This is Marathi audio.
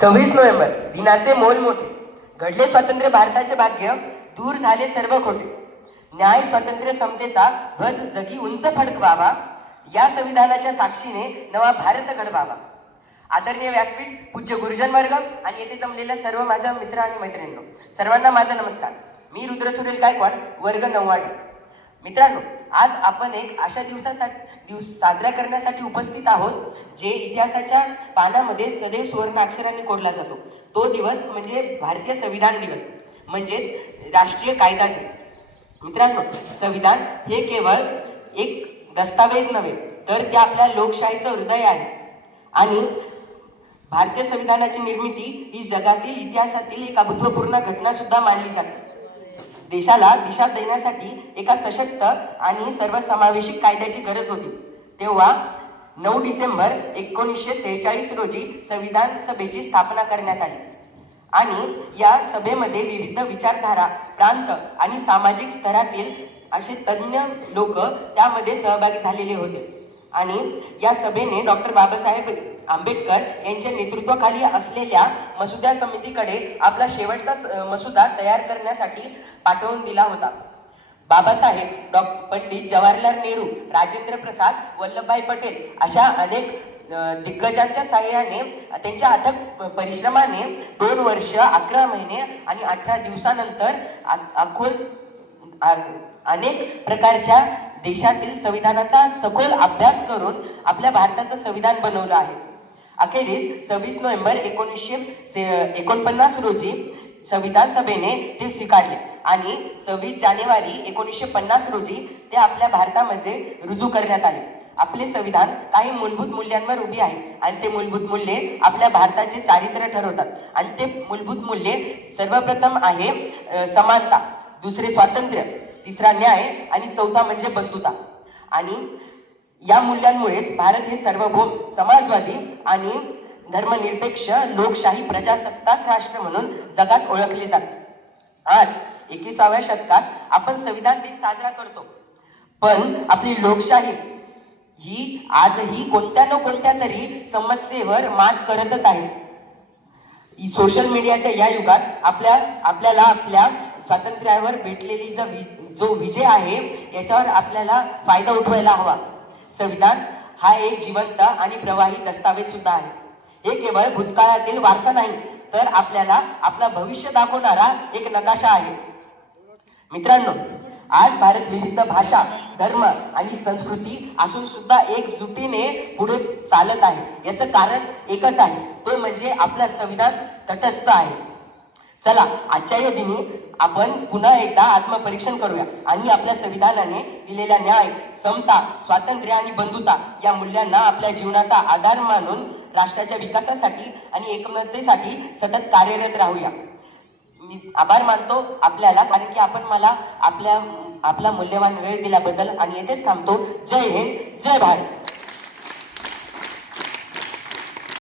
सव्वीस नोव्हेंबर दिनाचे मोल मोठे. घडले स्वातंत्र्य भारताचे भाग्य दूर झाले सर्व खोटे. न्याय स्वातंत्र्य समतेचा ध्वज जगी उंच फडकवावा. या संविधानाच्या साक्षीने नवा भारत घडवावा. आदरणीय व्यासपीठ पूज्य गुरुजन वर्ग आणि येथे जमलेल्या सर्व माझ्या मित्र आणि मैत्रिणींनो सर्वांना माझा नमस्कार. मी रुद्र सुरेल गायकवाड वर्ग नव्वाडी मित्रांनो आज आपण एक अशा दिवसासाठी दिवस साजरा करण्यासाठी उपस्थित आहोत जे इतिहासाच्या पानामध्ये सदैव सुवर्ण अक्षराने कोडला जातो. तो दिवस म्हणजे भारतीय संविधान दिवस म्हणजेच राष्ट्रीय कायदा दिवस मित्रांनो संविधान हे केवळ एक दस्तावेज नव्हे तर ते आपल्या लोकशाहीचं हृदय आहे. आणि भारतीय संविधानाची निर्मिती ही जगातील इतिहासातील एक अभूतपूर्ण घटना सुद्धा मानली जाते. देशाला दिशा देण्यासाठी एका सशक्त आणि सर्वसमावेशक कायद्याची गरज होती. तेव्हा नऊ डिसेंबर एकोणीसशे सेहेचाळीस रोजी संविधान सभेची स्थापना करण्यात आली. आणि या सभेमध्ये विविध विचारधारा प्रांत आणि सामाजिक स्तरातील असे तज्ज्ञ लोक त्यामध्ये सहभागी झालेले होते. आणि या सभेने डॉक्टर बाबासाहेब आंबेडकर यांच्या नेतृत्वाखाली असलेल्या मसुदा समितीकडे आपला शेवटचा मसुदा तयार करण्यासाठी पाठवून दिला होता. बाबासाहेब डॉ पंडित जवाहरलाल नेहरू राजेंद्र प्रसाद वल्लभभाई पटेल अशा अनेक दिग्गजांच्या सहाय्याने त्यांच्या अथक परिश्रमाने दोन वर्ष अकरा महिने आणि अठरा दिवसानंतर अखोल अनेक प्रकारच्या देशातील संविधानाचा सखोल अभ्यास करून आपल्या भारताचं संविधान बनवलं आहे. अखेरीस सव्वीस नोव्हेंबर एकोणीसशे से- एकोणपन्नास रोजी संविधान सभेने ते स्वीकारले आणि सव्वीस जानेवारी एकोणीसशे पन्नास रोजी ते आपल्या भारतामध्ये रुजू करण्यात आले. आपले संविधान काही मूलभूत मूल्यांवर उभी आहे आणि ते मूलभूत मूल्ये आपल्या भारताचे चारित्र्य ठरवतात आणि ते मूलभूत मूल्ये सर्वप्रथम आहे समानता दुसरे स्वातंत्र्य. तिसरा न्याय आणि चौथा म्हणजे बंधुता. आणि या मूल्यांमुळेच भारत हे सार्वभौम समाजवादी आणि धर्मनिरपेक्ष लोकशाही प्रजासत्ताक राष्ट्र म्हणून जगात ओळखले जाते. आज एकविसाव्या शतकात आपण संविधान दिन साजरा करतो. पण आपली लोकशाही ही आजही कोणत्या न कोणत्या तरी समस्येवर मात करतच आहे. सोशल मीडियाच्या या युगात आपल्या आपल्याला आपल्या स्वातंत्र्यावर भेटलेली जो वि- जो विजय आहे याच्यावर आपल्याला फायदा उठवायला हवा. संविधान हा एक जिवंत आणि प्रवाही दस्तावेज सुद्धा आहे. हे केवळ भूतकाळातील वारसा नाही तर आपल्याला आपला भविष्य दाखवणारा एक नकाशा आहे. मित्रांनो आज भारत विविध भाषा धर्म आणि संस्कृती असून सुद्धा एकजुटीने पुढे चालत आहे. याचं कारण एकच आहे तो म्हणजे आपलं संविधान तटस्थ आहे. चला आजच्या या दिनी आपण पुन्हा एकदा आत्मपरीक्षण करूया. आणि आपल्या संविधानाने दिलेल्या न्याय समता स्वातंत्र्य आणि बंधुता या मूल्यांना आपल्या जीवनाचा आधार मानून राष्ट्राच्या विकासासाठी आणि एकमतेसाठी सतत कार्यरत राहूया. मी आभार मानतो आपल्याला कारण की आपण मला आपल्या आपला मूल्यवान वेळ दिल्याबद्दल आणि येथेच थांबतो. जय हिंद जय भारत.